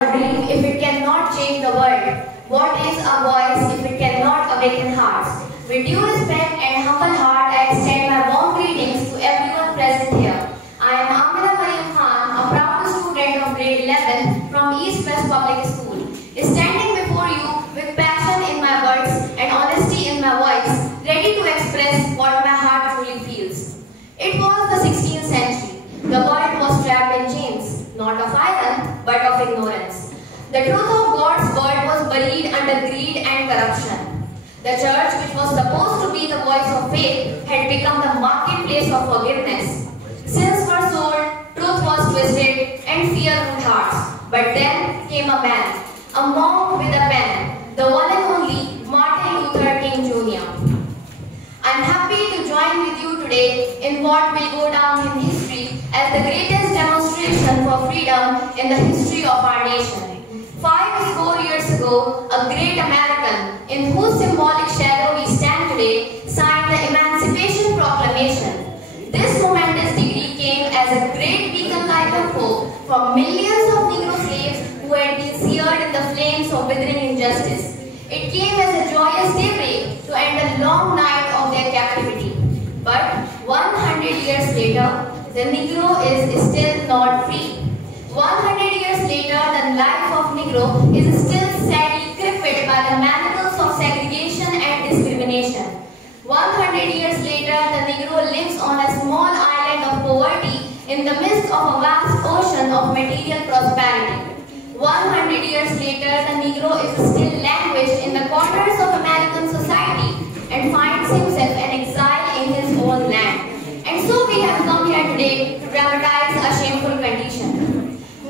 dream if it cannot change the world? What is a voice if it cannot awaken hearts? With due respect and humble heart, I extend my warm greetings to everyone present here. I am Amina Mariam Khan, a proud student of grade 11 from East West Public School, standing before you with passion in my words and honesty in my voice, ready to express what my heart truly feels. It was the 16th century. The world was trapped in chains, not of iron, but of ignorance. The truth of God's word was buried under greed and corruption. The church, which was supposed to be the voice of faith, had become the marketplace of forgiveness. Sins were sold, truth was twisted, and fear ruled hearts. But then came a man, a monk with a pen, the one and only Martin Luther King Jr. I am happy to join with you today in what will go down in history as the greatest demonstration for freedom in the history of our nation. 5 years ago, a great American, in whose symbolic shadow we stand today, signed the Emancipation Proclamation. This momentous decree came as a great beacon light of hope for millions of Negro slaves who had been seared in the flames of withering injustice. It came as a joyous daybreak to end a long night of their captivity. But 100 years later, the Negro is still not free. 100 years later, the life of Negro is still sadly crippled by the manacles of segregation and discrimination. 100 years later, the Negro lives on a small island of poverty in the midst of a vast ocean of material prosperity. 100 years later, the Negro is still languished in the corners of American society and finds himself an exile in his own land. And so we have come here today to dramatize a shameful condition.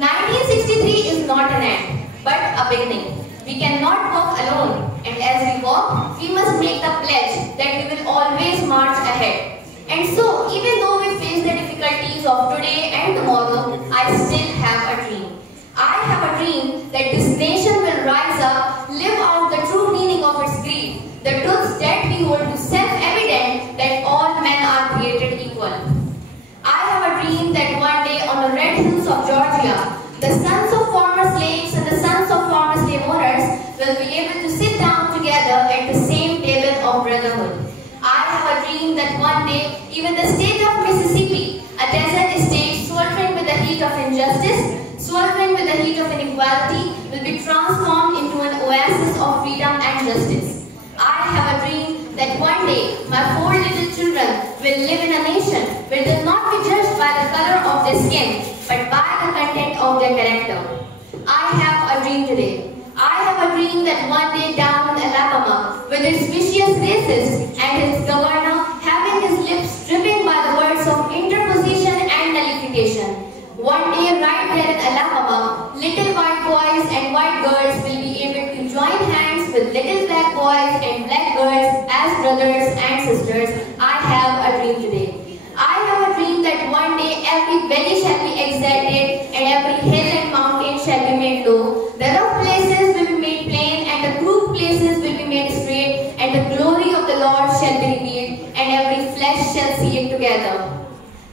1963 is not an end, but a beginning. We cannot walk alone, and as we walk, we must make the pledge that we will always march ahead. And so, even though we face the difficulties of today and tomorrow, I still have a dream. I have a dream that this nation will rise up, live out the true meaning of its creed, the truths that we hold to self-evident that all men are created equal. I have a dream that one day on the red hills of Georgia, the sons of former slaves and the sons of former slave owners will be able to sit down together at the same table of brotherhood. I have a dream that one day even the state of Mississippi, a desert state sweltering with the heat of injustice, sweltering with the heat of inequality, will be transformed into an oasis of freedom and justice. I have a dream that one day my 4 little children will live in a nation where they will not be judged by the color of their skin, but by the content of their character. I have a dream today. I have a dream that one day down in Alabama, with its vicious racists and its governor having his lips dripping by the words of interposition and nullification, one day right there in Alabama, little white boys and white girls will be able to join hands with little black boys and black girls as brothers and sisters. I have a dream today. I have a dream that one day every valley shall be exalted and every hill and mountain shall be made low. The rough places will be made plain and the crooked places will be made straight, and the glory of the Lord shall be revealed and every flesh shall see it together.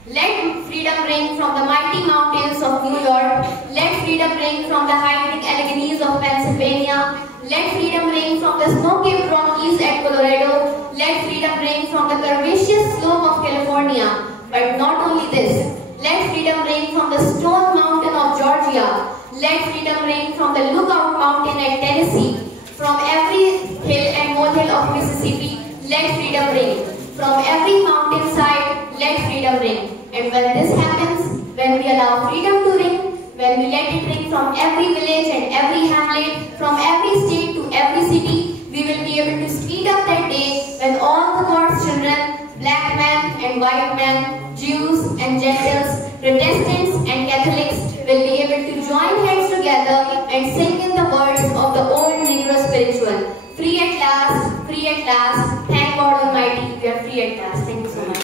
Let freedom ring from the mighty mountains of New York. Let freedom ring from the high-peak Alleghenies of Pennsylvania. Let freedom ring from the snow-capped Rockies at Colorado. Let freedom ring from the curvaceous slope of California. But not only this. Let freedom ring from the Stone Mountain of Georgia. Let freedom ring from the Lookout Mountain at Tennessee. From every hill and molehill of Mississippi, let freedom ring. From every mountainside, let freedom ring. And when this happens, when we allow freedom to ring, when we let it ring from every village and every hamlet, from every state to every city, we will be able to speed up that day when all the God's children, black men and white men, Jews and Gentiles, Protestants and Catholics will be able to join hands together and sing